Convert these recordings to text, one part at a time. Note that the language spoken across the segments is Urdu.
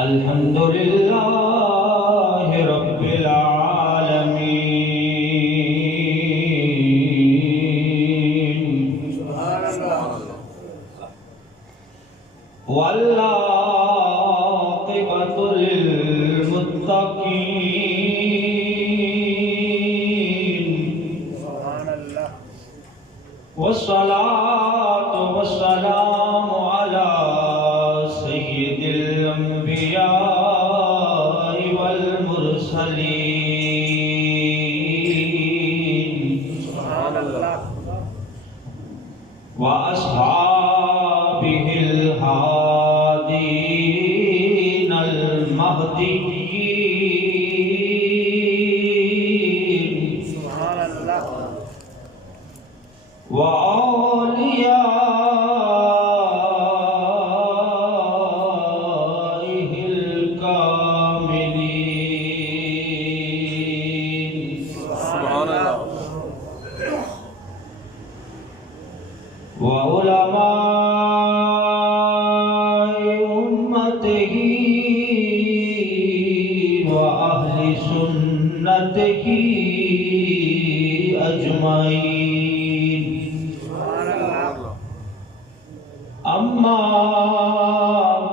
الحمد لله رب العالمين والعاقبة للمتقين والصلاة والسلام على سيد الأنبياء والمرسلين وأصحابه الهادين المهديين وأوليائه الكاملين وعلماء أمته وأهل سنته أجمعين أما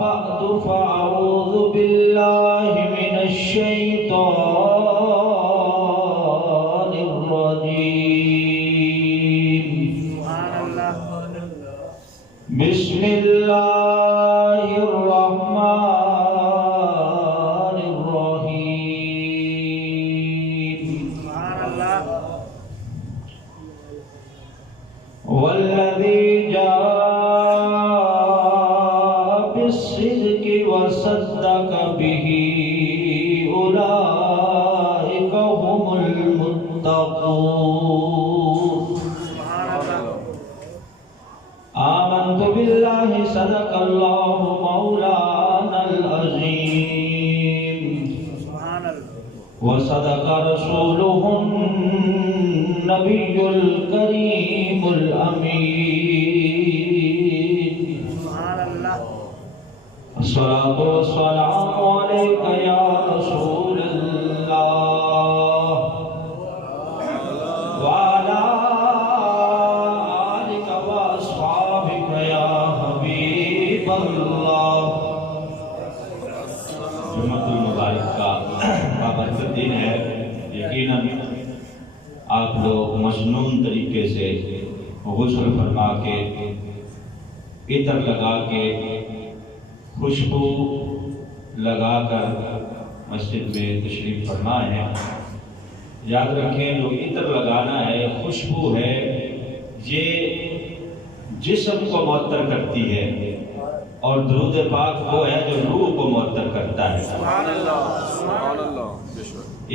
بعد فأعوذ بالله من الشيطان الرجيم بسم الله الرحمن الرحيم والذي جاء بالصدق وصدق به أولئك هم المتقون آمنت بالله صدق الله مولانا العظيم وصدق رسوله النبي الكريم الأمين الصلاة والسلام عليك يا رسول الله وعلى آلك وأصحابك يا حبيب الله جمعۃ المبارک کا بابرکت دن ہے. یقیناً آپ لوگ مصنون طریقے سے غسل فرما کے عطر لگا کے خوشبو لگا کر مسجد میں تشریف فرما ہے. یاد رکھیں جو عطر لگانا ہے خوشبو ہے یہ جسم کو معطر کرتی ہے اور درود پاک وہ ہے جو روح کو معطر کرتا ہے.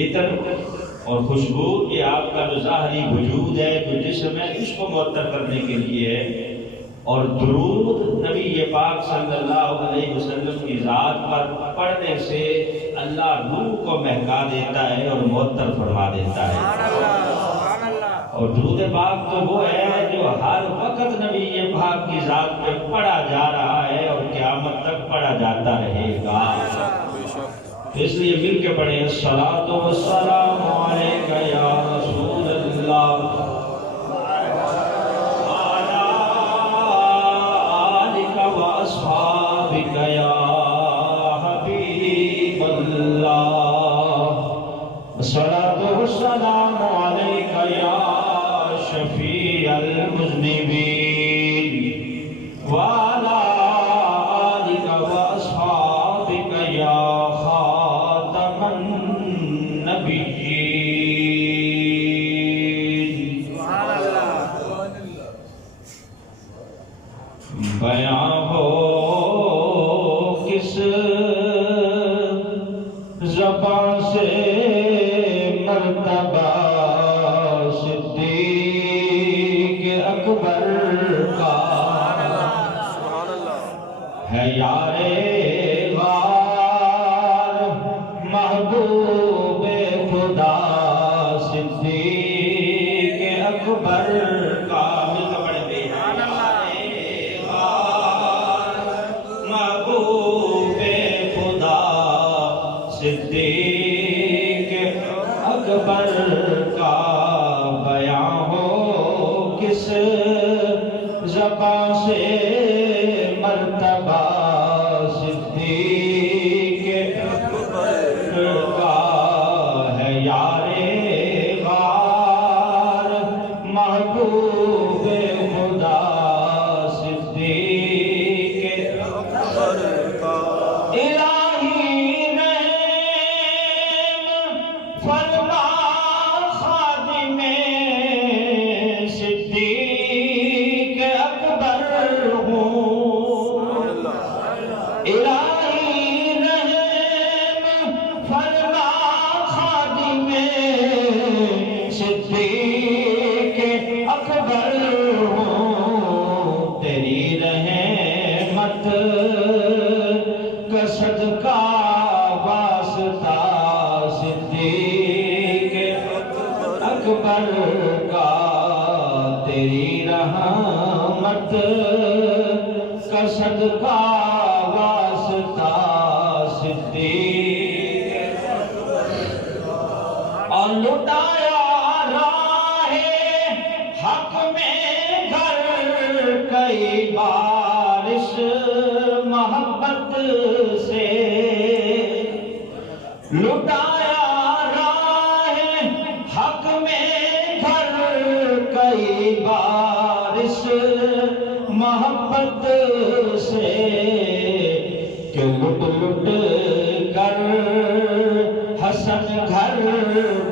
عطر اور خوشبو یہ آپ کا جو ظاہری وجود ہے جو جسم ہے اس کو معطر کرنے کے لیے ہے اور درود نبی پاک صلی اللہ علیہ وسلم کی ذات پر پڑھنے سے اللہ روح کو مہکا دیتا ہے اور معطر فرما دیتا ہے. اور درود پاک تو وہ ہے جو ہر وقت نبی پاک کی ذات پہ پڑھا جا رہا ہے اور قیامت تک پڑھا جاتا رہے گا. اس لیے مل کے پڑھیں الصلاۃ والسلام علیک یا رسول اللہ وعلی آلک واصحابک یا حبیب اللہ الصلاۃ والسلام علیک یا شفیع المذنبین وعلی آلک واصحابک یا بیاں ہو کس زبان سے مرتبہ صدیق اکبر کا ہے یار غار محبوب خدا صدیق اکبر کا زبان سے مرتبہ صدیق کا ہے یار غار محبوب خدا صدیق الہی رحم فرما خادم صدیق اکبر ہوں الہی رحم فرما خادم صدیق اکبر ہوں تیری رحمت کا صدقہ واسطہ صدیق اکبر کا تیری رحمت کا صدقہ واسطہ صدیق اور لٹایا راہ حق میں گھر کئی بار اس محبت سے لٹایا راہ حق میں گھر کئی بار اس محبت سے کہ لٹ لٹ کر حسن گھر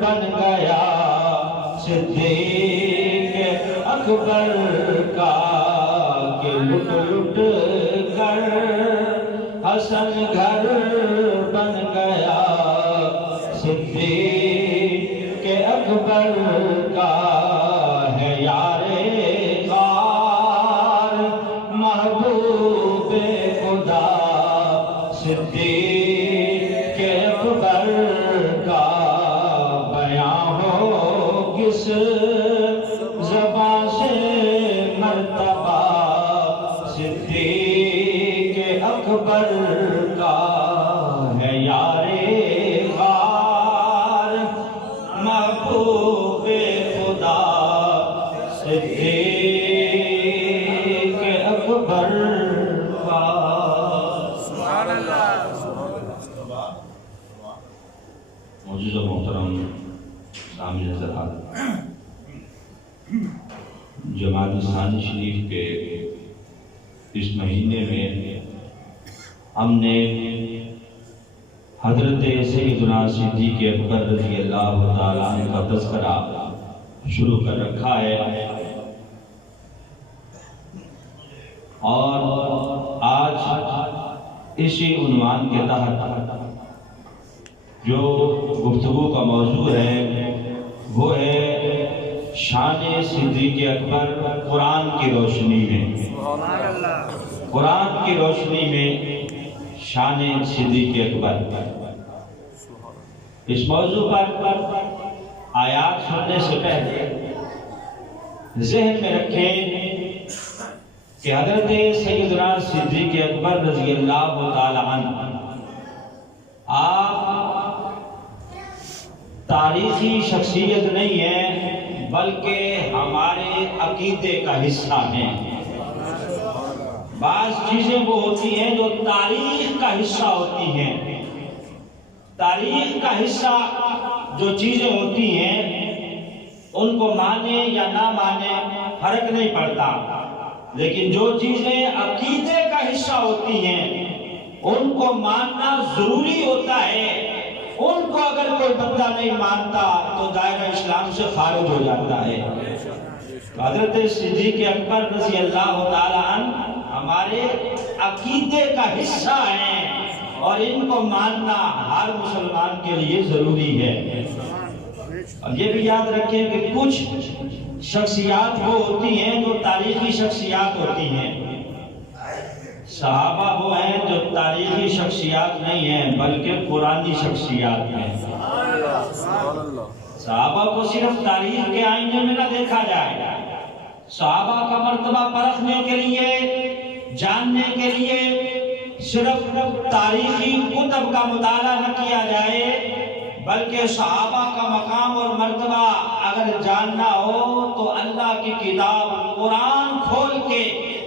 بن گیا صدیق اکبر کا کہ لٹ لٹ کر حسن گھر بن گیا صدیق اکبر کا ہے یار غار محبوب خدا صدیق اکبر کا بیان ہو کس زبان سے مرتبہ صدیق اکبر کا ہے یار غار محبوب خدا صدیق اکبر کا معزز و محترم سامعین حضرات، جماعت ثانی شریف کے اس مہینے میں ہم نے حضرت سیدنا صدیق اکبر رضی اللہ تعالیٰ عنہ کا تذکرہ شروع کر رکھا ہے، اور آج اسی عنوان کے تحت جو گفتگو کا موضوع ہے وہ ہے شان صدیق اکبر قرآن کی روشنی میں، قرآن کی روشنی میں شان صدیق اکبر۔ اس موضوع پر آیات سننے سے پہلے ذہن میں رکھیں کہ حضرت سیدنا صدیق اکبر رضی اللہ تعالی عنہ آپ تاریخی شخصیت نہیں ہے بلکہ ہمارے عقیدے کا حصہ ہیں۔ بعض چیزیں وہ ہوتی ہیں جو تاریخ کا حصہ ہوتی ہیں، تاریخ کا حصہ جو چیزیں ہوتی ہیں ان کو مانے یا نہ مانے فرق نہیں پڑتا، لیکن جو چیزیں عقیدے کا حصہ ہوتی ہیں ان کو ماننا ضروری ہوتا ہے۔ ان کو اگر کوئی بندہ نہیں مانتا تو دائرہ اسلام سے خارج ہو جاتا ہے۔ حضرت صدیق اکبر رضی اللہ تعالیٰ عنہ ہمارے عقیدے کا حصہ ہیں اور ان کو ماننا ہر مسلمان کے لیے ضروری ہے۔ اور یہ بھی یاد رکھیں کہ کچھ شخصیات وہ ہوتی ہیں جو تاریخی شخصیات ہوتی ہیں، صحابہ وہ ہیں جو تاریخی شخصیات نہیں ہیں بلکہ قرآنی شخصیات ہیں۔ صحابہ کو صرف تاریخ کے آئینے میں نہ دیکھا جائے، صحابہ کا مرتبہ پرکھنے کے لیے، جاننے کے لیے صرف تاریخی کتب کا مطالعہ نہ کیا جائے بلکہ صحابہ کا مقام اور مرتبہ اگر جاننا ہو تو اللہ کی کتاب قرآن کھول کے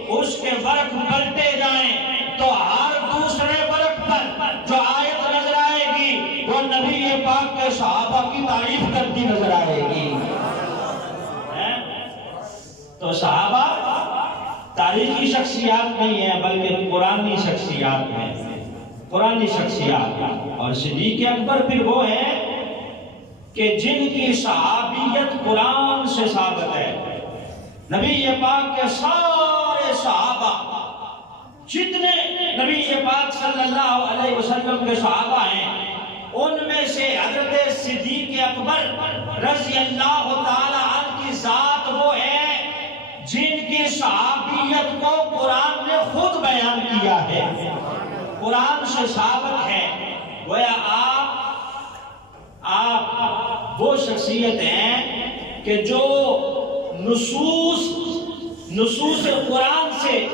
اس کے ورق پلٹے جائیں تو ہر دوسرے ورق پر جو آیت نظر آئے گی وہ نبی پاک کے صحابہ کی تعریف کرتی نظر آئے گی۔ تو صحابہ تاریخی شخصیات نہیں ہیں بلکہ قرآنی شخصیات ہیں، قرآنی شخصیات۔ اور صدیق اکبر پھر وہ ہیں کہ جن کی صحابیت قرآن سے ثابت ہے۔ نبی پاک کے سارے صحابہ جتنے نبی پاک صلی اللہ علیہ وسلم کے صحابہ ہیں ان میں سے حضرت صدیق اکبر رضی اللہ تعالی عنہ کی ذات وہ ہے جن کی صحابیت کو قرآن نے خود بیان کیا ہے، قرآن سے ثابت ہے۔ گویا آپ وہ شخصیت ہیں کہ جو نصوص قرآن سے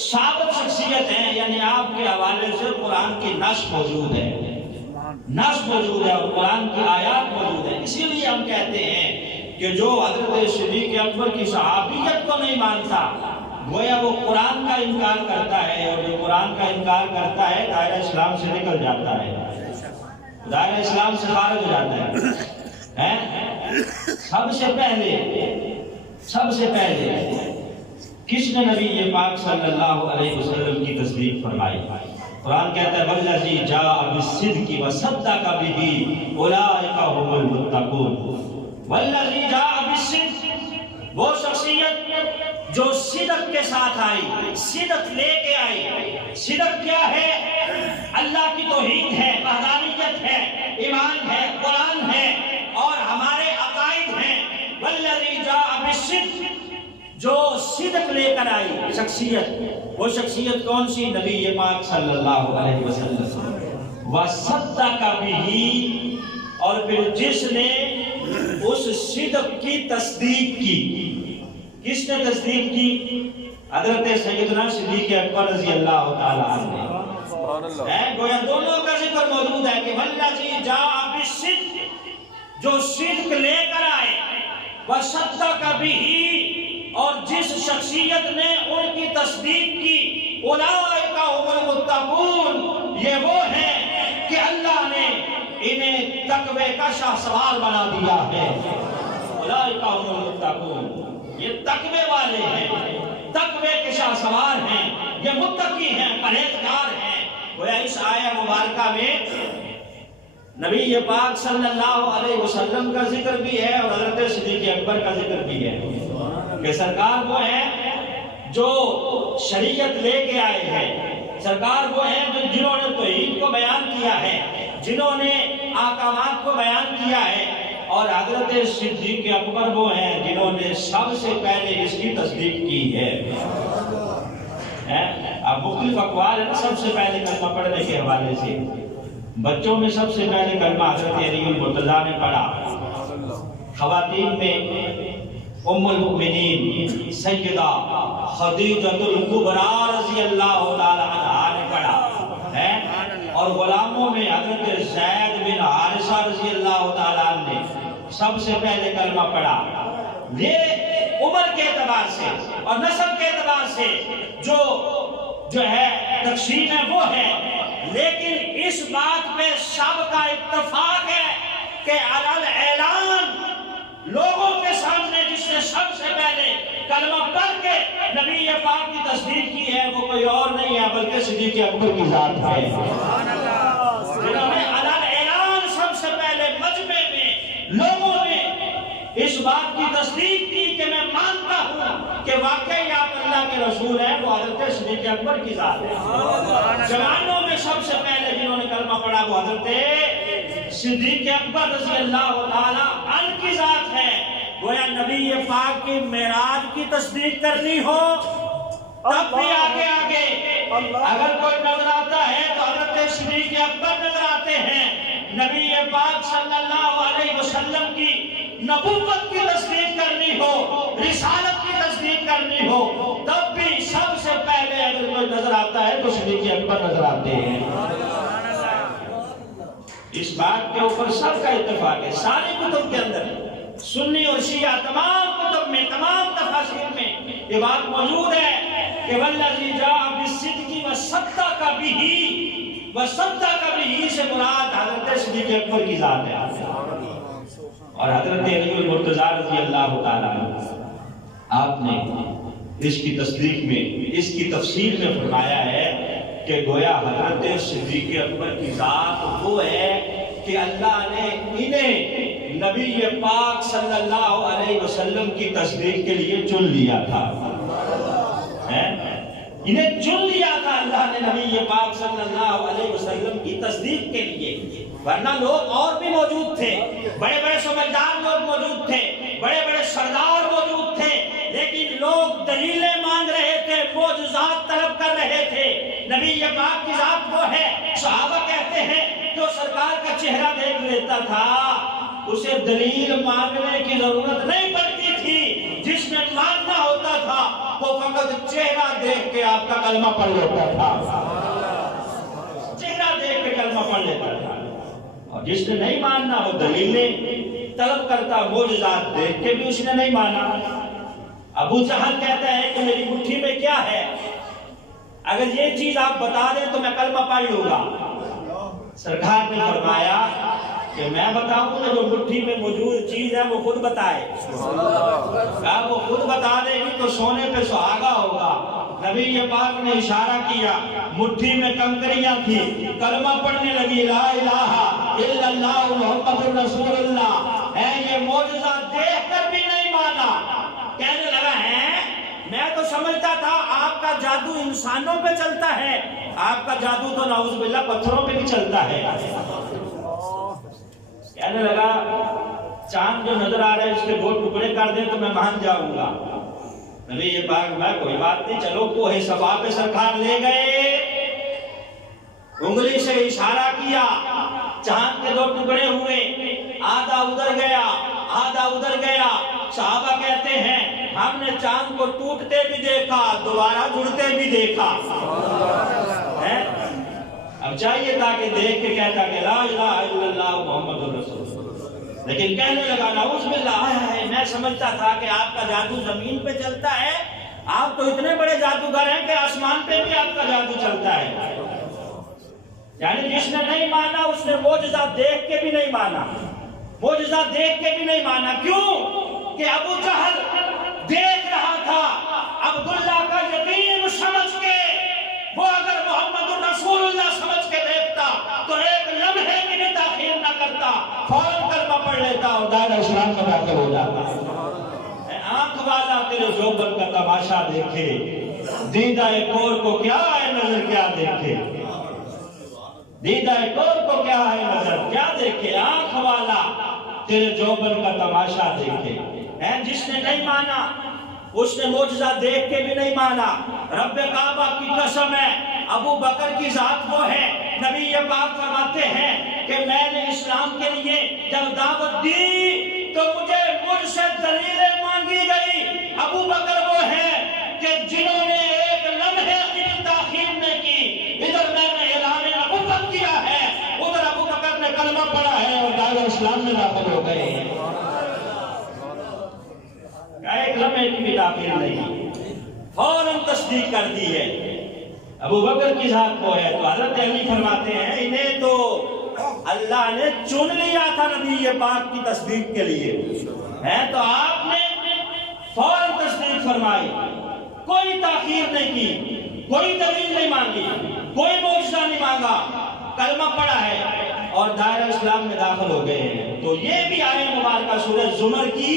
ثابت شخصیت ہیں، یعنی آپ کے حوالے سے قرآن کی نص موجود ہے، نص موجود ہے اور قرآن کی آیات موجود ہے۔ اسی لیے ہم کہتے ہیں کہ جو حضرت صدیق اکبر کی صحابیت کو نہیں مانتا گویا وہ قرآن کا انکار کرتا ہے، اور جو قرآن کا انکار کرتا ہے دائرہ اسلام سے نکل جاتا ہے، دائرہ اسلام سے خارج ہو جاتا ہے۔ سب سے پہلے کس نے نبی پاک صلی اللہ علیہ وسلم کی تصدیق فرمائی؟ قرآن کہتا ہے وَالَّذِي جَاءَ بِالصِّدْقِ وَصَدَّقَ بِهِ أُولَٰئِكَ هُمُ الْمُتَّقُونَ۔ وَالَّذِي جَاءَ بِالصِّدْقِ، وہ شخصیت جو صدق کے ساتھ آئی، صدق لے کے آئی۔ صدق کیا ہے؟ اللہ کی توحید ہے، وحدانیت ہے، ایمان ہے، قرآن ہے اور ہمارے عقائد ہیں۔ وَالَّذِي جَاءَ بِالصِّدْقِ، جو صدق لے کر آئی شخصیت، وہ شخصیت کون سی؟ نبی پاک صلی اللہ علیہ وسلم۔ وَصَدَّقَ بِهِ، اور پھر جس نے اس صدق کی تصدیق کی۔ کس نے تصدیق کی؟ حضرت سیدنا صدیق اکبر رضی اللہ تعالی عنہ۔ گویا دونوں کا ذکر موجود ہے کہ وَالَّذِي جَاءَ بِالصِّدْقِ، جو صدق لے کر آئے، وَصَدَّقَ بِهِ، اور جس شخصیت نے ان کی تصدیق کی، اولئک هم المتقون، یہ وہ ہیں کہ اللہ نے انہیں تقوی کا شاہ سوار بنا دیا ہے۔ اولئک هم المتقون، یہ تقوی والے ہیں، تقوی کے شاہ سوار ہیں، یہ متقی ہیں، پرہیزگار ہیں۔ گویا اس آیہ مبارکہ میں نبی پاک صلی اللہ علیہ وسلم کا ذکر بھی ہے اور حضرت صدیق اکبر کا ذکر بھی ہے کہ سرکار وہ ہیں جو شریعت لے کے آئے ہیں، سرکار وہ ہیں جنہوں نے توحید کو بیان کیا ہے، جنہوں نے احکامات کو بیان کیا ہے، اور حضرت صدیق اکبر وہ ہیں جنہوں نے سب سے پہلے اس کی تصدیق کی ہے۔ اب مختلف اقوال ہے سب سے پہلے کلمہ پڑھنے کے حوالے سے۔ بچوں میں سب سے پہلے کلمہ حضرت علی المرتضیٰ نے پڑھا، خواتین میں ام المؤمنین سیدہ خدیجۃ الکبریٰ رضی اللہ تعالی عنہا نے پڑھا ہے، اور غلاموں میں حضرت زید بن حارثہ رضی اللہ تعالی عنہ نے سب سے پہلے کلمہ پڑھا۔ یہ عمر کے اعتبار سے اور نسب کے اعتبار سے جو ہے تقسیم ہے وہ ہے، لیکن اس بات پہ سب کا اتفاق ہے کہ علی اعلان لوگوں کے سامنے جس نے سب سے پہلے کلمہ پڑھ کے نبی پاک کی تصدیق کی ہے وہ کوئی اور نہیں ہے بلکہ صدیق اکبر کی ذات ہے، جنہوں نے علی اعلان سب سے پہلے مجمع میں لوگوں نے اس بات کی تصدیق کی کہ میں مانتا ہوں کہ واقعی آپ اللہ کے رسول ہیں، وہ حضرت صدیق اکبر کی ذات ہے۔ جوانوں میں سب سے پہلے جنہوں نے کلمہ پڑھا وہ حضرت صدیق اکبر رضی اللہ تعالی عنہ کی ذات ہے۔ گویا نبی پاک کی معراج کی تصدیق کرنی ہو تب بھی آگے آگے اگر کوئی نظر آتا ہے تو حضرت صدیق اکبر نظر آتے ہیں۔ نبی پاک صلی اللہ علیہ وسلم کی نبوت کی تصدیق کرنی ہو، رسالت کی تصدیق کرنی ہو تب بھی سب سے پہلے اگر کوئی نظر آتا ہے تو صدیق اکبر نظر آتے ہیں۔ اس بات کے اوپر سب کا اتفاق ہے، ساری کتب کے اندر سنی اور شیعہ تمام کتب میں تمام تفاسیر میں یہ بات موجود ہے کہ کہ والذی جاء بالصدق وصدق بہ سے مراد حضرت صدیق اکبر کی ذات ہے اور حضرت علی المرتضیٰ رضی اللہ تعالیٰ عنہ۔ آپ نے اس کی تصدیق میں، اس کی تفسیر میں فرمایا ہے کہ گویا حضرت صدیق اکبر کی ذات وہ ہے کہ اللہ نے انہیں نبی پاک صلی اللہ علیہ وسلم کی تصدیق کے لیے چن لیا تھا، انہیں چن لیا تھا اللہ نے نبی پاک صلی اللہ علیہ وسلم کی تصدیق کے لیے، ورنہ لوگ اور بھی موجود تھے، بڑے بڑے سمجھدار لوگ موجود تھے، بڑے بڑے سردار موجود تھے، لیکن لوگ دلیلیں مانگ رہے تھے، معجزات طلب کر رہے تھے۔ نبی پاک کی ذات وہ ہے، صحابہ کہتے ہیں جو سرکار کا چہرہ دیکھ لیتا تھا اسے دلیل مانگنے کی ضرورت نہیں پڑتی تھی، جس میں مانگنا ہوتا تھا وہ فقط چہرہ دیکھ کے آپ کا کلمہ پڑھ لیتا تھا، چہرہ دیکھ کے کلمہ پڑھ لیتا تھا، اور جس نے نہیں ماننا وہ دلیلیں طلب کرتا، معجزات دیکھ کے بھی اس نے نہیں مانا۔ ابو جہل کہتا ہے کہ میری مٹھی میں کیا ہے، اگر یہ چیز آپ بتا دیں تو میں کلمہ پڑھ لوں گا۔ سرکار نے فرمایا کہ میں بتاؤں گا، جو مٹھی میں موجود چیز ہے وہ خود بتائے، وہ خود بتا دے گی تو سونے پہ سہاگا ہوگا۔ نبی پاک نے اشارہ کیا، مٹھی میں کنکریاں تھی، کلمہ پڑھنے لگی، لا الہ الا اللہ محمد رسول اللہ، یہ معجزہ دیکھ کر بھی نہیں مانا، کہنے لگا ہے میں تو سمجھتا تھا آپ کا جادو انسانوں پہ چلتا ہے، آپ کا جادو تو نعوذ باللہ پتھروں پہ بھی چلتا ہے۔ کہنے لگا چاند جو نظر آ رہا ہے اس کے 2 ٹکڑے کر دیں تو میں مان جاؤں گا۔ نبی پاک میں کوئی بات نہیں، چلو کوہ صفا پہ سرکار لے گئے، انگلی سے اشارہ کیا، چاند کے 2 ٹکڑے ہوئے، آدھا ادھر گیا آدھا ادھر گیا۔ صحابہ کہتے ہیں ہم نے چاند کو ٹوٹتے بھی دیکھا، دوبارہ جڑتے بھی دیکھا۔ اب چاہیے تھا کہ دیکھ کے کہتا کہ لا الہ الا اللہ محمد رسول اللہ، لیکن کہنے لگا نعوذ باللہ ہے، میں سمجھتا تھا کہ آپ کا جادو زمین پہ چلتا ہے، آپ تو اتنے بڑے جادوگر ہیں کہ آسمان پہ بھی آپ کا جادو چلتا ہے۔ یعنی جس نے نہیں مانا اس نے معجزہ دیکھ کے بھی نہیں مانا، معجزہ دیکھ کے بھی نہیں مانا۔ کیوں کہ ابو جہل دیکھ رہا تھا عبداللہ کا یقین سمجھ کے، وہ اگر محمد رسول اللہ سمجھ کے دیکھتا تو ایک لمحے کی بھی تاخیر نہ کرتا، فوراً کلمہ پڑھ لیتا اور دائرہ اسلام میں داخل ہو جاتا۔ آنکھ والا تیرے زوبن کا تماشا دیکھے، دیدہ کور کو کیا ہے نظر کیا دیکھے، دیدہ کور کو کیا ہے نظر کیا دیکھے، آنکھ والا تیرے زوبن کا تماشا دیکھے۔ جس نے نہیں مانا اس نے معجزہ دیکھ کے بھی نہیں مانا۔ رب کعبہ کی قسم ہے، ابو بکر کی ذات وہ ہے، نبی پاک فرماتے ہیں کہ میں نے اسلام کے لیے جب دعوت دی تو مجھ سے دلیلیں مانگی گئی۔ ابو بکر وہ ہے کہ جنہوں نے ایک لمحے کی تاخیر نے کی، ادھر میں نے اعلان نبوت کیا ہے، ادھر ابو بکر نے کلمہ پڑھا ہے اور دائرہ اسلام میں داخل ہو گئے ہیں۔ ایک لمحے کی بھی تاخیر نہیں، فوراً تصدیق کر دی ہے۔ ابو بکر کی ذات وہ ہے، تو حضرت علی فرماتے ہیں انہیں تو اللہ نے چن لیا تھا نبی پاک کی تصدیق کے لیے، تو آپ نے فوراً تصدیق فرمائی، کوئی تاخیر نہیں کی، کوئی دلیل نہیں مانگی، کوئی معجزہ نہیں مانگا، کلمہ پڑھا ہے اور دائرہ اسلام میں داخل ہو گئے ہیں۔ تو یہ بھی آیت مبارکہ سورہ زمر کی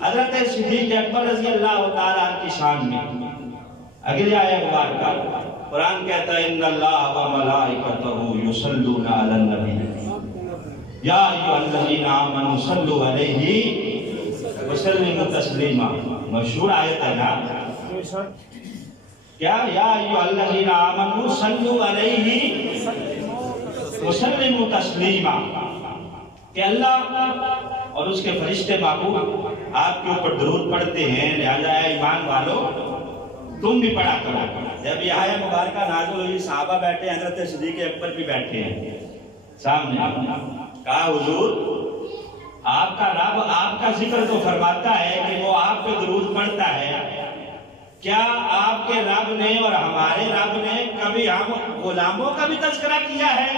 حضرت صدیق اکبر رضی اللہ تعالیٰ عنہ کی شان میں۔ اگلی آیت مبارکہ قرآن کہتا ہے ان اللہ و ملائکتہ یصلون علی النبی یا ایھا الذین آمنوا صلوا علیہ وسلموا تسلیما۔ مشہور آیت ہے نا، کیا یا ایھا الذین آمنوا صلوا علیہ وسلموا تسلیما، کہ اللہ اور اس کے فرشتے محبوب آپ کے اوپر درود پڑھتے ہیں، لہذا اے ایمان والو تم بھی پڑھا کرو۔ جب یہ آیت مبارکہ نازل ہوئی صحابہ بیٹھے، حضرت صدیق اکبر بھی بیٹھے ہیں سامنے، کہا حضور آپ کا رب آپ کا ذکر تو فرماتا ہے کہ وہ آپ پہ درود پڑھتا ہے، کیا آپ کے رب نے اور ہمارے رب نے کبھی ہم غلاموں کا بھی تذکرہ کیا ہے؟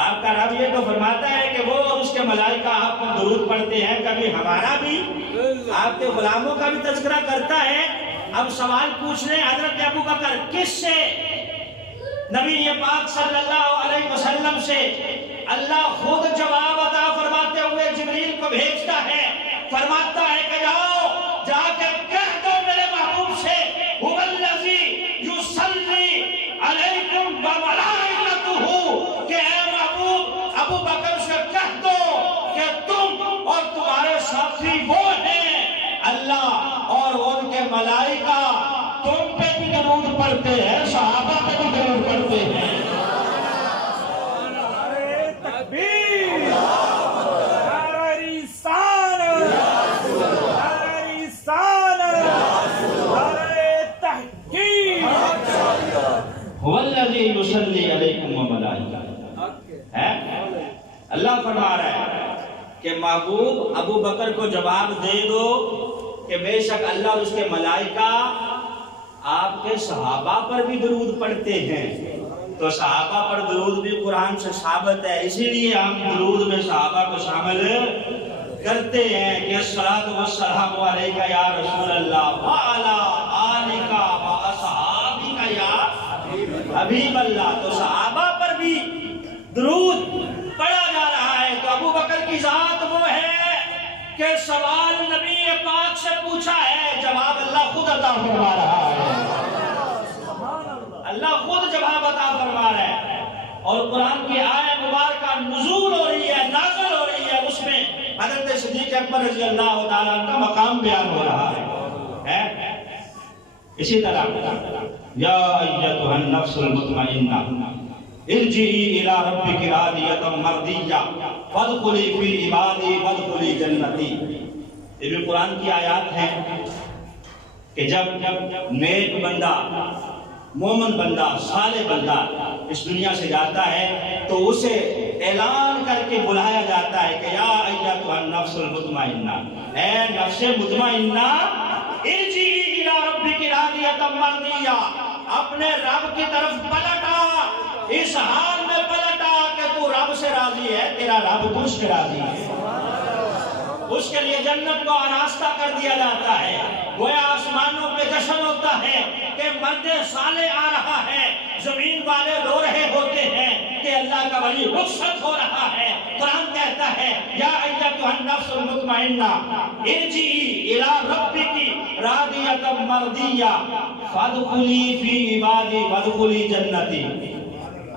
آپ کا رب یہ تو فرماتا ہے کہ وہ اور اس کے ملائکہ آپ کو درود پڑھتے ہیں، کبھی ہمارا بھی آپ کے غلاموں کا بھی تذکرہ کرتا ہے۔ اب سوال پوچھ رہے حضرت ابو بکر کس سے؟ نبی پاک صلی اللہ علیہ وسلم سے۔ اللہ خود جواب عطا فرماتے ہوئے جبریل کو بھیجتا ہے، فرماتا ہے کہ جاؤ جا کے کہہ دو میرے محبوب سے هو الذی یصلی علیکم وملائکتہ، کہ اے محبوب ابو بکر سے کہہ دو کہ تم اور تمہارے ساتھی وہ ہیں، اللہ اور ان کے ملائکہ تم پہ بھی درود پڑھتے ہیں، صحابہ پہ بھی درود پڑھتے ہیں۔ والذی یصلی علیکم وملائکہ، اللہ فرما رہا ہے کہ محبوب ابو بکر کو جواب دے دو کہ بے شک اللہ اور اس کے ملائکہ آپ کے صحابہ پر بھی درود پڑھتے ہیں۔ تو صحابہ پر درود بھی قرآن سے ثابت ہے، اسی لیے ہم درود میں صحابہ کو شامل کرتے ہیں کہ الصلاۃ والسلام علیکہ یا رسول اللہ وعلی آلک واصحابک یا حبیب اللہ۔ تو صحابہ پر بھی درود پڑھا جا رہا ہے۔ تو ابو بکر کی ذات وہ ہے کہ سوال نبی پاک سے پوچھا ہے، جواب اللہ خود عطا فرما رہا ہے، اللہ خود جواب عطا فرما رہا ہے۔ اور قرآن کی آیت مبارکہ نزول ہو رہی ہے، نازل ہو رہی ہے، اس میں حضرت صدیق اکبر رضی اللہ تعالیٰ عنہ کا مقام بیان ہو رہا ہے۔ اسی طرح یا ایتھا النفس المطمئنہ ارجعی الی ربک راضیۃ مرضیہ فادخلی فی عبادی وادخلی جنتی۔ یہ بھی قرآن کی آیات ہیں کہ جب نیک بندہ، مومن بندہ، صالح بندہ اس دنیا سے جاتا ہے تو اسے اعلان کر کے بلایا جاتا ہے کہ یا ایتھا النفس المطمئنہ، اے نفس مطمئنہ، ارجعی الی ربک راضیۃ مرضیہ، اپنے رب کی طرف پلٹا، اس حال میں پلٹا کہ تو رب سے راضی ہے، تیرا رب تجھ سے راضی ہے۔ اس کے لیے جنت کو آراستہ کر دیا جاتا ہے، گویا آسمانوں پہ جشن ہوتا ہے کہ مرد صالح آ رہا ہے، زمین والے رو رہے ہوتے ہیں کہ اللہ کا ولی رخصت ہو رہا ہے۔ قرآن کہتا ہے یا ایتھا النفس المطمئنہ ارجعی الی ربک راضیۃ مرضیہ فادخلی فی عبادی وادخلی جنتی۔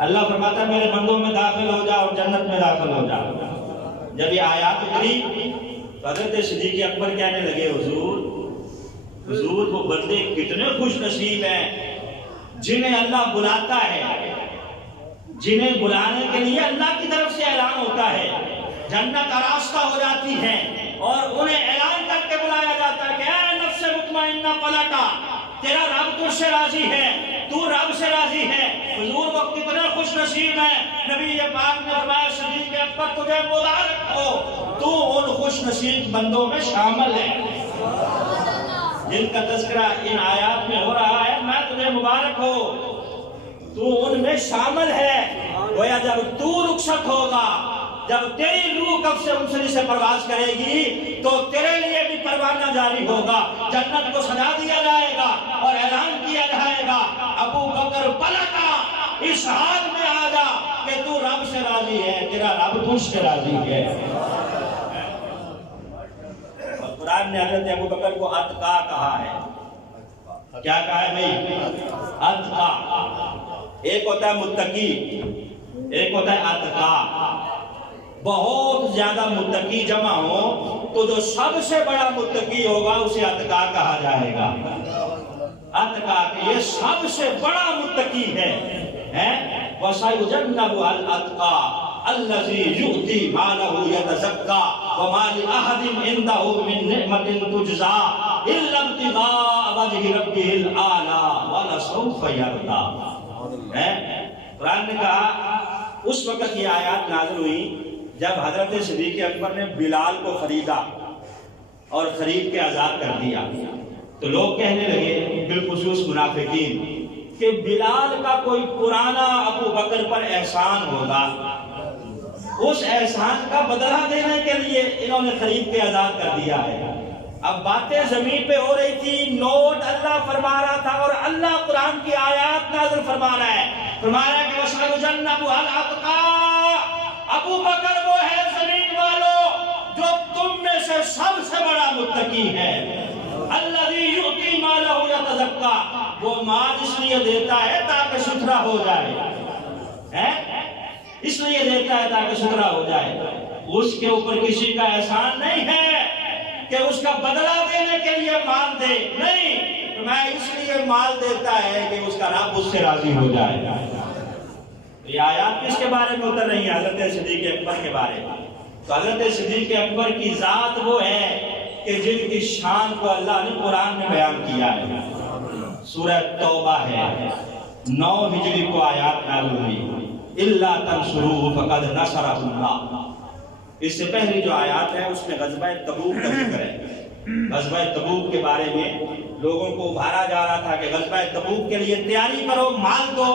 اللہ فرماتا ہے میرے بندوں میں داخل ہو جاؤ اور جنت میں داخل ہو جاؤ۔ جب یہ آیات اتری تو حضرت صدیق اکبر کہنے لگے حضور وہ بندے کتنے خوش نصیب ہیں جنہیں اللہ بلاتا ہے، جنہیں بلانے کے لیے اللہ کی طرف سے اعلان ہوتا ہے، جنت آراستہ ہو جاتی ہے اور انہیں اعلان کر کے بلایا جاتا ہے کہ اے نفس مطمئنہ پلٹا، تیرا رب تجھ سے راضی ہے، تو رب سے راضی ہے۔ حضور وہ کتنے خوش نصیب ہیں، نبی پاک نے فرمایا صدیق اکبر تجھے مبارک ہو، تو ان خوش نصیب بندوں میں شامل ہے جن کا تذکرہ ان آیات میں ہو رہا ہے۔ میں تجھے مبارک ہو، تو ان میں شامل ہے۔ گویا جب تو رخصت ہوگا، جب تیری روح کف سے انسانی سے پرواز کرے گی تو تیرے لیے بھی پروانہ جاری ہوگا، جنت کو سجا دیا جائے گا اور اعلان کیا جائے گا ابو بکر پلٹا، اس حال میں آ جا کہ تو رب سے راضی ہے، تیرا رب تجھ سے راضی ہے۔ قرآن نے حضرت ابو بکر کو اتقا کہا ہے۔ کیا کہا ہے بھئی؟ اتقا۔ ایک ہوتا ہے متقی، ایک ہوتا ہے اتقا۔ بہت زیادہ متقی جمع ہو تو جو سب سے بڑا متقی ہوگا اسے اتقا کہا جائے گا۔ اتقا کہ یہ سب سے بڑا متقی ہے۔ وَسَيُجَنَّبُهَا الْأَتْقَى الَّذِي يُؤْتِي مَالَهُ يَتَزَكَّى وَمَا لِأَحَدٍ عِندَهُ مِن نِعْمَةٍ تُجْزَى إِلَّا ابْتِغَاءَ وَجْهِ رَبِّهِ الْأَعْلَى وَلَسَوْفَ يَرْضَى۔ قرآن نے کہا اس وقت یہ آیات نازل ہوئی جب حضرت صدیق اکبر نے بلال کو خریدا اور خرید کے آزاد کر دیا۔ تو لوگ کہنے لگے بالخصوص منافقین کہ بلال کا کوئی پرانا ابو بکر پر احسان ہوگا، اس احسان کا بدلہ دینے کے لیے انہوں نے خرید کے آزاد کر دیا ہے۔ اب باتیں زمین پہ ہو رہی تھی، نوٹ اللہ فرما رہا تھا، اور اللہ قرآن کی آیات نازل فرما رہا ہے، فرما رہا ہے کہ وَسَيُجَنَّبُهَا الْأَتْقَى، ابو بکر وہ ہے زمین والو جو تم میں سے سب سے بڑا متقی ہے، الَّذِي يُؤْتِي مَالَهُ يَتَزَكَّىٰ، وہ مال اس لیے دیتا ہے تاکہ ستھرا ہو جائے، اس لیے دیتا ہے تاکہ ستھرا ہو جائے، اس کے اوپر کسی کا احسان نہیں ہے کہ اس کا بدلہ دینے کے لیے مال دے، نہیں، میں اس لیے مال دیتا ہے کہ اس کا رب اس سے راضی ہو جائے۔ یہ آیات کس کے بارے میں اتر رہی ہیں؟ حضرت صدیق اکبر کے بارے میں۔ تو حضرت صدیق اکبر کی ذات وہ ہے کہ جن کی شان کو اللہ نے قرآن میں بیان کیا ہے۔ سورہ توبہ ہے، 9 ہجری کو آیات نازل ہوئی، اِلَّا تَنْصُرُوهُ فَقَدْ نَصَرَهُ اللَّهُ۔ اس سے پہلی جو آیات ہے اس میں غزوہ تبوک کا ذکر ہے۔ غزوہ تبوک کے بارے میں لوگوں کو ابھارا جا رہا تھا کہ غزوہ تبوک کے لیے تیاری کرو، مال دو،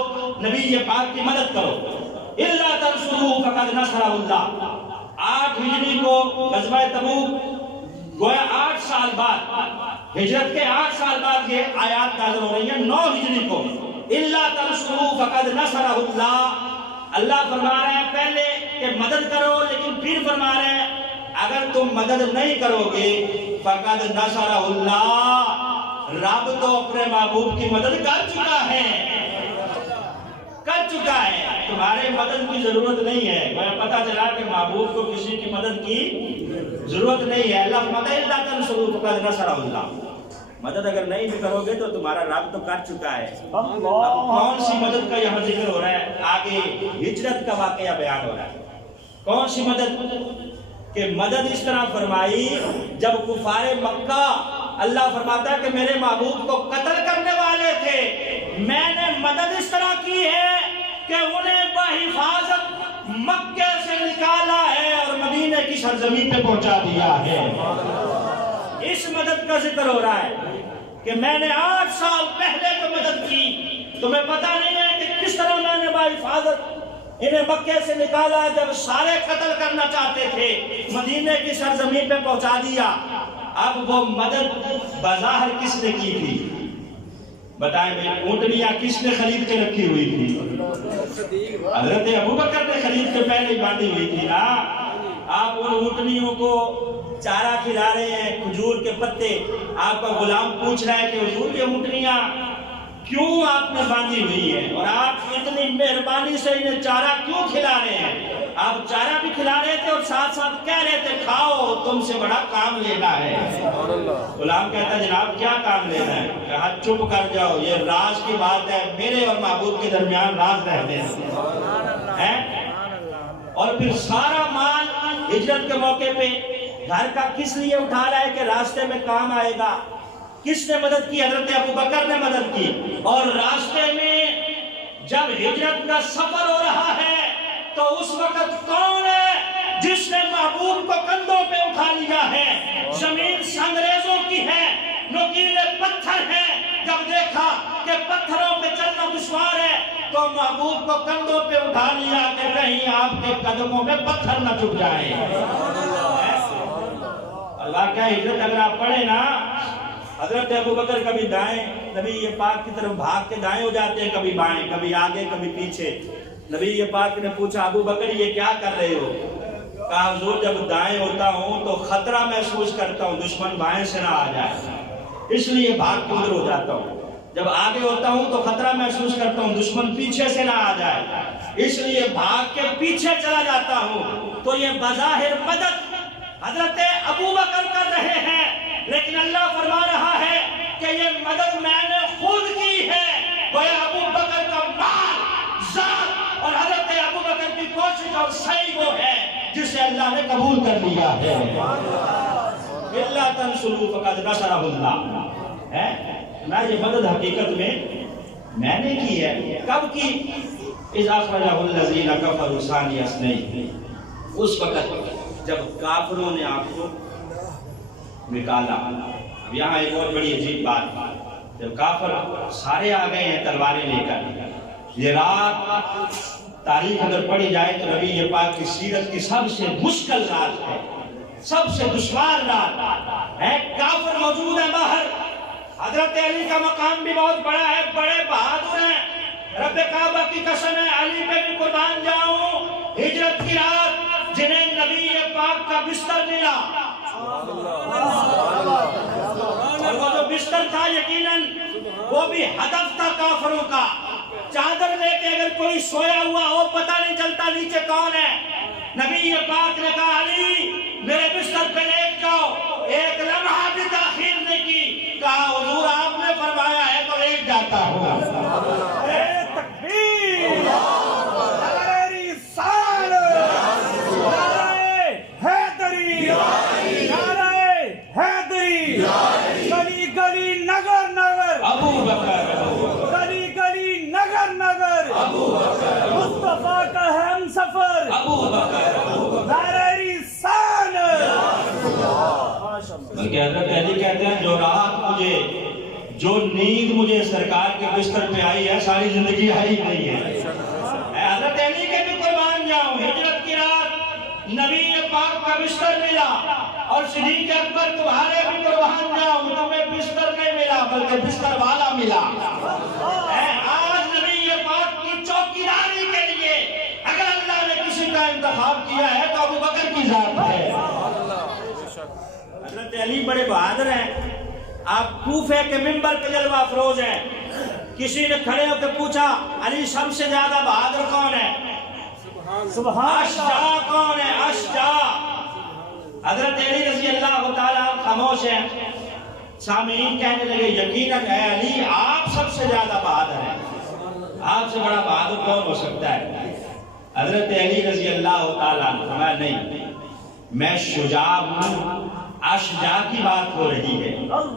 نبی پاک کی مدد کرو۔ اِلَّا تَنْصُرُوهُ فَقَدْ نَصَرَهُ اللَّهُ۔ 8 ہجری کو غزوہ تبوک، گویا 8 سال بعد، ہجرت کے 8 سال بعد یہ آیات نازل ہو رہی ہیں۔ 9 ہجری کو اِلَّا تَنْصُرُوهُ فَقَدْ نَصَرَهُ اللَّهُ، اللہ فرما رہے ہیں پہلے کہ مدد کرو، لیکن پھر فرما رہے ہیں اگر تم مدد نہیں کرو گے فَقَدْ نَصَرَهُ اللَّهُ، رب تو اپنے محبوب کی مدد کر چکا ہے، تمہارے مدد کی ضرورت نہیں ہے۔ مجھے پتا چلا کہ محبوب کو کسی کی مدد کی ضرورت نہیں ہے۔ اللہ فرماتا ہے اِلَّا تَنْصُرُوهُ فَقَدْ نَصَرَهُ اللَّهُ، مدد اگر نہیں بھی کرو گے تو تمہارا رب تو کر چکا ہے۔ اب کون سی مدد کا یہاں ذکر ہو رہا ہے؟ آگے ہجرت کا واقعہ بیان ہو رہا ہے۔ کون سی مدد؟ کہ مدد اس طرح فرمائی جب کفار مکہ، اللہ فرماتا ہے کہ میرے محبوب کو قتل کرنے والے تھے، میں نے مدد اس طرح کی ہے کہ انہیں بحفاظت مکہ سے نکالا ہے اور مدینے کی سرزمین پہ پہنچا دیا ہے۔ اس مدد کا ذکر ہو رہا ہے کہ میں نے 8 سال پہلے تو مدد کی، تمہیں پتہ نہیں ہے کہ کس طرح میں نے بحفاظت انہیں مکے سے نکالا، جب سارے قتل کرنا چاہتے تھے مدینے کی سرزمین پہ پہنچا دیا۔ اب وہ مدد بظاہر کس نے کی تھی؟ بتائیں بھائی، اونٹنیاں کس نے خرید کے رکھی ہوئی تھی؟ حضرت ابوبکر نے خرید کے پہلے باندھی ہوئی تھی نا۔ آپ ان اونٹنیوں کو چارہ کھلا رہے ہیں، کھجور کے پتے، آپ کا غلام پوچھ رہا ہے کہ حضور یہ اونٹنیاں کیوں آپ نے باندھی ہوئی ہے، اور آپ اتنی مہربانی سے انہیں چارہ کیوں کھلا رہے ہیں؟ آپ چارہ بھی کھلا رہے تھے اور ساتھ ساتھ کہہ رہے تھے کھاؤ، تم سے بڑا کام لینا ہے۔ غلام کہتا ہے جناب کیا کام لینا ہے؟ کہا چپ کر جاؤ، یہ راز کی بات ہے، میرے اور محبوب کے درمیان راز رہتے ہیں۔ اور پھر سارا مال ہجرت کے موقع پہ گھر کا کس لیے اٹھا رہا ہے کہ راستے میں کام آئے گا۔ کس نے مدد کی؟ حضرت ابوبکر نے مدد کی۔ اور راستے میں جب ہجرت کا سفر ہو رہا ہے تو اس وقت کون ہے جس نے محبوب کو کندھوں پہ اٹھا لیا ہے؟ زمین سنگریزوں کی ہے، نوکیلے پتھر ہیں، جب دیکھا کہ پتھروں پہ چلنا دشوار ہے تو محبوب کو کندھوں پہ اٹھا لیا کہ کہیں آپ کے قدموں میں پتھر نہ چپ جائے۔ اللہ کیا ہجرت اگر آپ پڑھیں نا، حضرت ابوبکر کبھی دائیں، نبی پاک کی طرف بھاگ کے دائیں ہو جاتے ہیں، کبھی بائیں، کبھی آگے کبھی پیچھے۔ نبی پاک نے پوچھا ابوبکر یہ کیا کر رہے ہو؟ کہا حضور جب دائیں ہوتا ہوں تو خطرہ محسوس کرتا ہوں دشمن بائیں سے نہ آ جائے، اس لیے بھاگ کے ادھر ہو جاتا ہوں۔ جب آگے ہوتا ہوں تو خطرہ محسوس کرتا ہوں دشمن پیچھے سے نہ آ جائے، اس لیے بھاگ کے پیچھے چلا جاتا ہوں۔ تو یہ بظاہر مدد حضرت ابوبکر کر رہے ہیں، لیکن اللہ فرما رہا ہے کہ یہ مدد میں نے خود کی ہے۔ گویا ابوبکر کا مال، ذات اور حضرت ابوبکر کی کوشش اور سعی وہ ہے جسے اللہ نے قبول کر لیا ہے۔ اِلَّا تَنْصُرُوهُ فَقَدْ نَصَرَهُ اللَّهُ ہے نا۔ یہ مدد حقیقت میں نے کی ہے۔ کب کی؟ اِذْ أَخْرَجَهُ الَّذِينَ كَفَرُوا ثَانِيَ اثْنَيْنِ، اس وقت جب کافروں نے آپ کو نکالا۔ اب یہاں ایک اور بڑی عجیب بات، جب کافر سارے آ گئے ہیں تلواریں لے کر، یہ رات تاریخ اگر پڑھی جائے تو نبی یہ پاک کی سیرت کی سب سے مشکل رات ہے، سب سے دشوار رات ہے، کافر موجود ہے باہر، حضرت علی کا مقام بھی بہت بڑا ہے، بڑے بہادر ہیں، رب کعبہ کی قسم ہے علی پہ بھی قربان جاؤں، ہجرت کی رات جنہیں نبی پاک کا بستر ملا، اور وہ جو بستر تھا یقیناً وہ بھی ہدف تھا کافروں کا، چادر لے کے اگر کوئی سویا ہوا ہو پتہ نہیں چلتا نیچے کون ہے، نبی پاک نے کہا علی میرے بستر پہ لیٹ جاؤ، ایک لمحہ بھی تاخیر نہیں کی، کہا حضور آپ نے فرمایا ہے تو لیٹ جاتا ہوں۔ مصطفیٰ کا ہم سفر بلکہ حضرت علی کہتے ہیں جو رات مجھے، جو نیند مجھے سرکار کے بستر پہ آئی ہے ساری زندگی آئی نہیں ہے، حضرت علی کے بھی قربان جاؤں، ہجرت کی رات نبی پاک کا بستر ملا، اور صدیق اکبر تمہارے بھی قربان جاؤں، تمہیں بستر نہیں ملا بلکہ بستر والا ملا، چوکیداری کے لیے اگر اللہ نے کسی کا انتخاب کیا ہے تو ابو بکر کی ذات ہے۔ حضرت علی بڑے بہادر ہیں، آپ کوفے کے منبر پہ جلوہ افروز ہیں، کسی نے کھڑے ہو کے پوچھا علی سب سے زیادہ بہادر کون ہے؟ اشجاع کون ہے؟ اشجاع۔ حضرت علی رضی اللہ تعالیٰ خاموش ہیں، سامعین کہنے لگے یقیناً اے علی آپ سب سے زیادہ بہادر ہیں، آپ سے بڑا بہادر کون ہو سکتا ہے؟ حضرت علی رضی اللہ تعالیٰ عنہ فرمایا نہیں، میں شجاع ہوں، اشجاع کی بات ہو رہی ہے،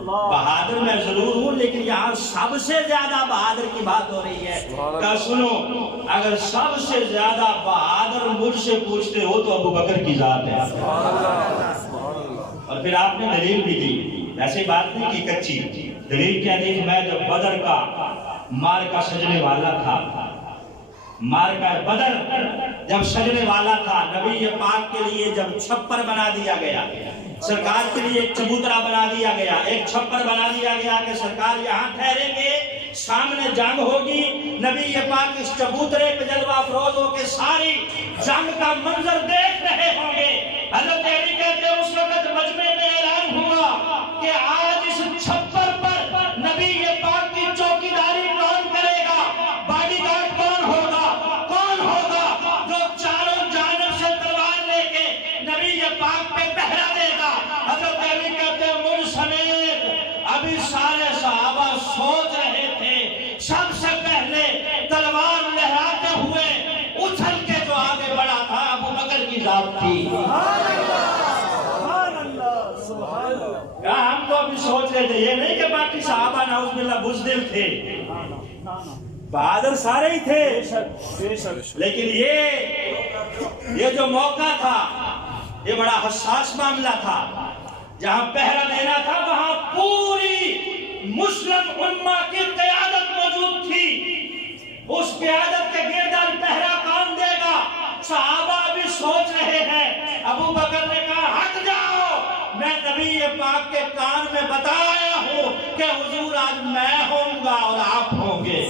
بہادر میں ضرور ہوں لیکن یہاں سب سے زیادہ بہادر کی بات ہو رہی ہے، کہا سنو اگر سب سے زیادہ بہادر مجھ سے پوچھتے ہو تو ابو بکر کی ذات ہے، اور پھر آپ نے دلیل بھی دی، ایسی بات نہیں کی کچی دلیل، کیا دی میں جب بدر کا مارکا سجنے والا تھا، مارکا بدر جب سجنے والا تھا، نبی پاک کے لیے جب چھپر بنا دیا گیا، سرکار کے لیے ایک چبوترا بنا دیا گیا، ایک چھپر بنا دیا گیا کہ سرکار یہاں ٹھہریں گے، سامنے جنگ ہوگی، نبی پاک اس چبوترے پہ جلوہ افروز ہو کے ساری جنگ کا منظر دیکھ رہے ہوں گے۔ حضرت علی کہتے ہیں اس وقت مجمع میں اعلان ہوا کہ آج اس چھپر پر نبی پاک کی چوکیداری کون کرے گا، باڈی گارڈ کون ہوگا جو چاروں جانب سے تلوار لے کے نبی پاک پہ پہرا دے گا۔ حضرت علی کہتے ہیں مجھ سمیت ابھی سارے صحابہ سوچ رہے تھے، سب سے پہلے تلوار لہراتے ہوئے اچھل کے جو آگے بڑھا تھا ابو بکر کی ذات تھی۔ ہم تو ابھی سوچ رہے تھے، یہ نہیں کہ باقی صحابہ نعوذ باللہ بزدل تھے، بہادر سارے ہی تھے، لیکن یہ جو موقع تھا یہ بڑا حساس معاملہ تھا، جہاں پہرا دینا تھا وہاں پوری مسلم امہ کی قیادت موجود تھی، اس قیادت کے گردن پہرا کون دے گا؟ صحابہ بھی سوچ رہے ہیں۔ ابو بکر نے کہا ہٹ جاؤ، میں نبی پاک کے کان میں بتایا ہوں کہ حضور آج میں ہوں گا اور آپ ہوں گے،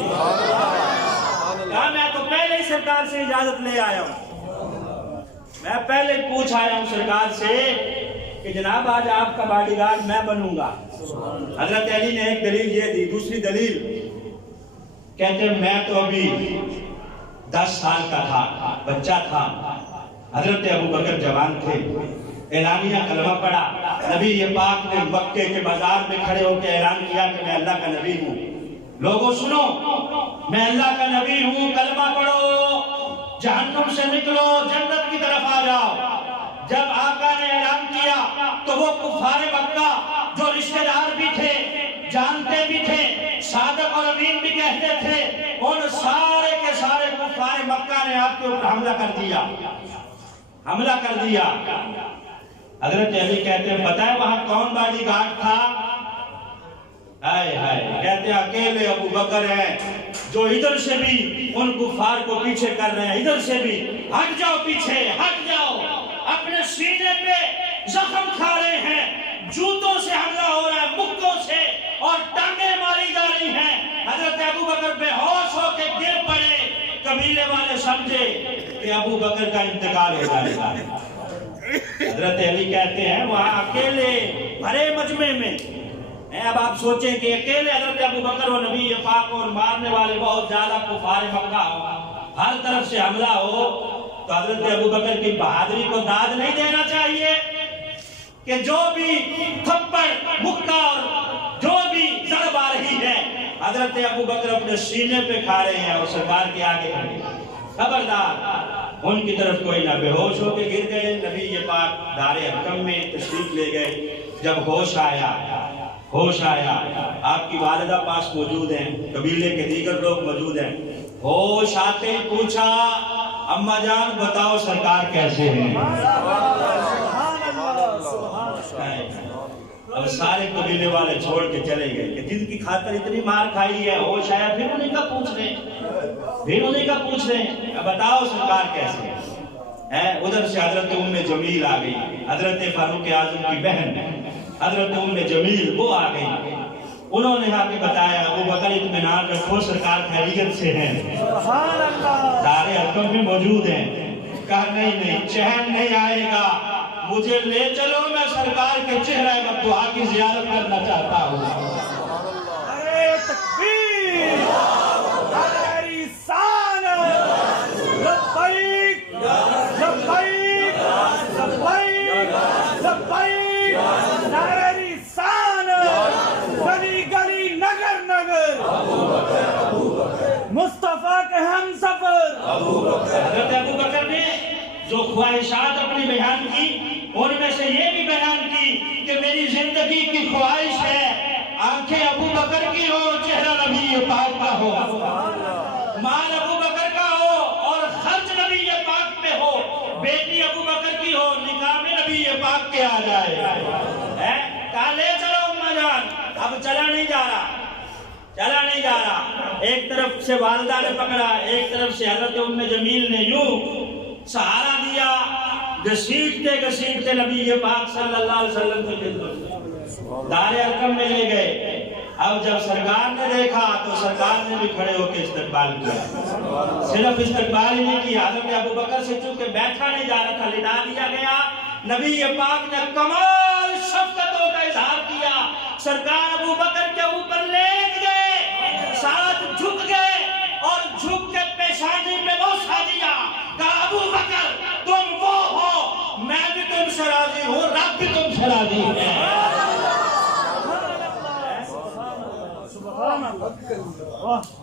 کہا میں تو پہلے ہی سرکار سے اجازت لے آیا ہوں، میں پہلے پوچھ آیا ہوں سرکار سے کہ جناب آج آپ کا باڈی گارڈ میں بنوں گا۔ حضرت علی نے ایک دلیل یہ دی، دوسری دلیل کہتے ہیں میں تو ابھی 10 سال کا تھا، بچہ تھا، حضرت ابو بکر جوان تھے، اعلانیہ کلمہ پڑھا، نبی پاک نے مکے کے بازار میں کھڑے ہو کے اعلان کیا کہ میں اللہ کا نبی ہوں، لوگوں سنو میں اللہ کا نبی ہوں، کلمہ پڑھو، جہنم سے نکلو، جنت کی طرف آ جاؤ۔ جب آقا نے اعلان کیا تو وہ کفار مکہ جو رشتہ دار بھی تھے، جانتے بھی تھے، صادق اور امین بھی کہتے تھے، ان سارے کے سارے کفار مکہ نے آپ کے اوپر حملہ کر دیا۔ حضرت علی کہتے ہیں پتہ ہے وہاں کون باڈی گارڈ تھا؟ اکیلے ابو بکر ہیں جو ادھر سے بھی ان کفار کو پیچھے کر رہے ہیں، ادھر سے بھی ہٹ جاؤ، پیچھے ہٹ جاؤ، اپنے سینے پہ زخم کھا رہے ہیں، جوتوں سے حملہ ہو رہا ہے، مکوں سے، اور ٹانگیں ماری جا رہی ہیں۔ حضرت ابو بکر بے ہوش ہو کے گر پڑے۔ قبیلے والے سمجھے کہ ابو بکر کا انتقال ہو جائے گا۔ حضرت علی کہتے ہیں وہاں اکیلے بھرے مجمع میں، اب آپ سوچیں کہ اکیلے حضرت ابو بکر و نبی پاک اور مارنے والے بہت زیادہ کفار مکہ ہو، ہر طرف سے حملہ ہو، تو حضرت ابو بکر کی بہادری کو داد نہیں دینا چاہیے کہ جو بھی تھپڑ مکہ اور جو بھی ضرب آ رہی ہے حضرت ابو بکر اپنے سینے پہ کھا رہے ہیں اور سرکار کے آگے خبردار، ان کی طرف کوئی نہ، بے ہوش ہو کے گر گئے۔ نبی پاک دار ارقم میں تشریف لے گئے۔ جب ہوش آیا آپ کی والدہ پاس موجود ہیں، قبیلے کے دیگر لوگ موجود ہیں، ہوش آتے ہی پوچھا اماں جان بتاؤ سرکار کیسے ہیں؟ اب سارے قبیلے والے چھوڑ کے چلے گئے کہ جن کی خاطر اتنی مار کھائی ہے، ہوش آیا پھر انہیں کا پوچھ رہے ہیں اب بتاؤ سرکار کیسے ہیں؟ ادھر سے حضرت جمیل آ گئی، حضرت فاروق اعظم کی بہن حضرت جمیل وہ آ گئی، انہوں نے آ کے بتایا ابو بکر اطمینان رکھو سرکار خیریت سے ہیں، دار ارقم میں موجود ہیں۔ کہا نہیں چین نہیں آئے گا، مجھے لے چلو، میں سرکار کے چہرہ مطبوعہ کی زیارت کرنا چاہتا ہوں۔ ارے تکبیر، ارے رسالت، لبیک لبیک لبیک لبیک، نعرہ رسالت، گلی گلی نگر نگر، مصطفیٰ کے ہم سفر۔ حضرت ابو بکر نے جو خواہشات اپنی بیان کی، ان میں سے یہ بھی بیان کی کہ میری زندگی کی خواہش ہے آنکھیں ابو بکر کی ہو، چہرہ نبی پاک کا ہو، مال ابو بکر کا ہو اور خرچ نبی پاک پہ ہو، بیٹی ابو بکر کی ہو، نکاح میں نبی پاک کے آ جائے۔ کہا لے چلو اماں جان، اب چلا نہیں جا رہا۔ ایک طرف سے والدہ نے پکڑا، ایک طرف سے حضرت جمیل نے یوں سہارا دیا، گھسیٹتے نبی پاک صلی اللہ علیہ وسلم کو دار ارقم میں لے گئے۔ اب جب سرکار نے دیکھا تو سرکار نے بھی کھڑے ہو کے استقبال کیا، صرف استقبال ہی نہیں کیا، حضرت ابو بکر سے چونکہ بیٹھا نہیں جا رہا تھا، لٹا دیا گیا۔ نبی پاک نے کمال شفقتوں کا اظہار کیا، سرکار ابو بکر کے اوپر لیٹ گئے، ساتھ جھک گئے اور جھک کے پیشانی پہ بوسہ دیا، کہا ابو بکر تم وہ ہو، میں بھی تم سے راضی ہوں، رب بھی تم سے راضی ہے۔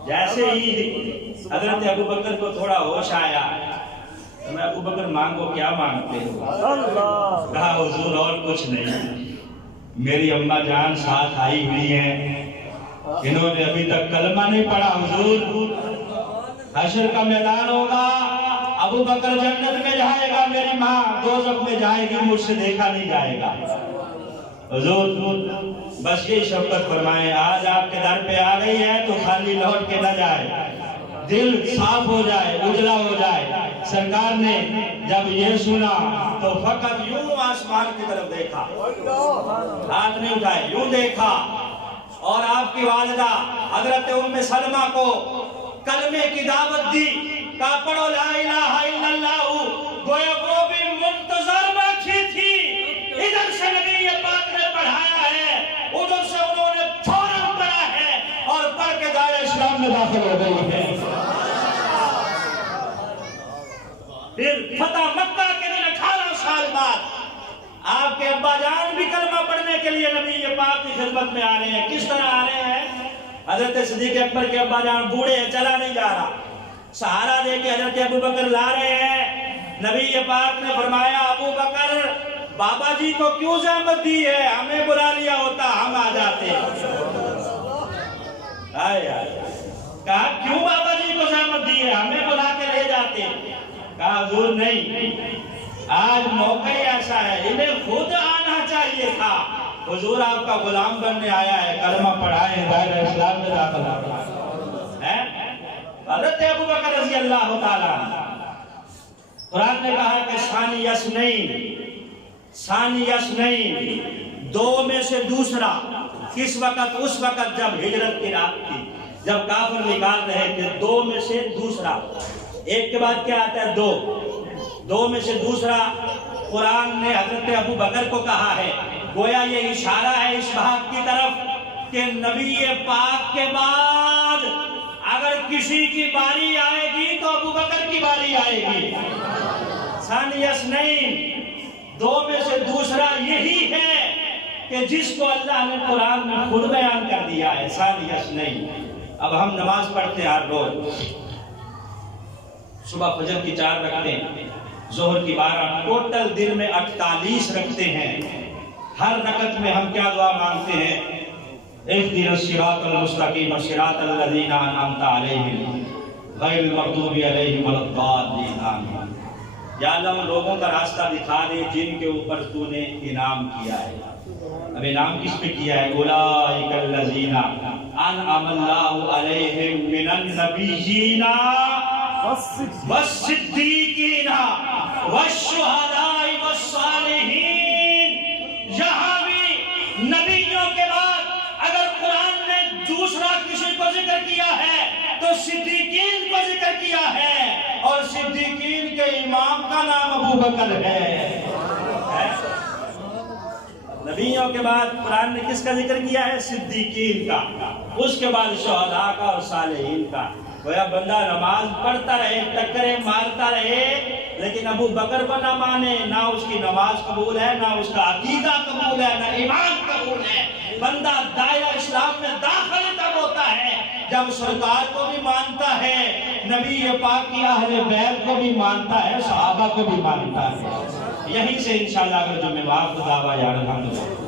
جیسے ہی حضرت ابو بکر کو تھوڑا ہوش آیا، میں ابو بکر مانگو کیا مانگتے ہو؟ کہا حضور اور کچھ نہیں، میری اماں جان ساتھ آئی ہوئی ہیں، انہوں نے ابھی تک کلمہ نہیں پڑھا حضور، حشر کا میدان ہوگا، ابو بکر جنت میں جائے گا، میری ماں دوزخ میں جائے گی، مجھ سے دیکھا نہیں جائے گا۔ حضور بس یہ شفقت فرمائیں، آج آپ کے در پہ آ گئی ہے تو خالی لوٹ کے نہ جائے، دل صاف ہو جائے، اجلا ہو جائے۔ سرکار نے جب یہ سنا تو فقط یوں آسمان کی طرف دیکھا، ہاتھ نہیں اٹھائے، یوں دیکھا، اور آپ کی والدہ حضرت سلمہ کو کلمے کی دعوت دی، کہا پڑھو لا الہ الا اللہ، گویا وہ بھی منتظر بیٹھی تھی، ادھر سے نبی پاک نے پڑھایا ہے، ادھر سے انہوں نے فوراً پڑھا ہے اور پڑھ کے دائرہ اسلام میں داخل ہو گئی ہے۔ پھر فتح مکہ کے دن 18 سال بعد آپ کے ابا جان بھی کلمہ پڑھنے کے لیے نبی پاک کی خدمت میں آ رہے ہیں۔ کس طرح آ رہے ہیں؟ حضرت صدیق اکبر کے ابا جان بوڑھے ہیں، چلا نہیں جا رہا، سہارا دے کے حضرت ابو بکر لا رہے ہیں۔ نبی پاک نے فرمایا ابو بکر بابا جی کو کیوں زحمت دی ہے، ہمیں بلا لیا ہوتا ہم آ جاتے۔ کہا کیوں بابا جی کو زحمت دی ہے، ہمیں بلا کے لے جاتے۔ کہا حضور نہیں، آج موقع ایسا ہے، انہیں خود آنا چاہیے تھا، حضور آپ کا غلام بننے آیا ہے، کلمہ کلمہ پڑھائے دائرہ اسلام میں داخل ہو ہے حضرت ابو بکر رضی اللہ تعالیٰ قرآن نے کہا کہ ثانی یسنین دو میں سے دوسرا کس وقت؟ اس وقت جب ہجرت کی رات تھی، جب کافر نکال رہے تھے، دو میں سے دوسرا، ایک کے بعد کیا آتا ہے؟ دو میں سے دوسرا قرآن نے حضرت ابو بکر کو کہا ہے، گویا یہ اشارہ ہے اس بات کی طرف کہ نبی پاک کے بعد اگر کسی کی باری آئے گی تو ابو بکر کی باری آئے گی۔ ثانی اثنین دو میں سے دوسرا یہی ہے کہ جس کو اللہ نے قرآن میں خود بیان کر دیا ہے، ثانی اثنین۔ اب ہم نماز پڑھتے ہیں ہر روز، صبح فجر کی 4 رکعتیں، ظہر کی 12، ٹوٹل دن میں 48 رکھتے ہیں۔ ہر رکعت میں ہم کیا دعا مانگتے ہیں؟ اهدنا الصراط المستقیم صراط الذین انعمت علیہم غیر المغضوب علیہم ولا الضالین آمین۔ یا اللہ ان لوگوں کا راستہ دکھا دے جن کے اوپر تو نے انعام کیا ہے۔ اب انعام کس پہ کیا ہے؟ اولئک الذین انعم اللہ علیہم من النبیین والصدیقین والشہداء والصالحین۔ یہاں بھی نبیوں کے بعد اگر قرآن نے دوسرا کسی کو ذکر کیا ہے تو صدیقین کو ذکر کیا ہے، اور صدیقین کے امام کا نام ابو بکر ہے۔ نبیوں کے بعد قرآن نے کس کا ذکر کیا ہے؟ صدیقین کا، اس کے بعد شہداء کا اور صالحین کا۔ گویا بندہ نماز پڑھتا رہے، ٹکرے مارتا رہے، لیکن ابو بکر کو نہ مانے، نہ اس کی نماز قبول ہے، نہ اس کا عقیدہ قبول ہے، نہ ایمان قبول ہے۔ بندہ دائرہ اسلام میں داخل تب ہوتا ہے جب سرکار کو بھی مانتا ہے، نبی پاک کی اہل بیت کو بھی مانتا ہے، صحابہ کو بھی مانتا ہے۔ یہیں سے انشاءاللہ اگر جمعہ خدا یا الحمدللہ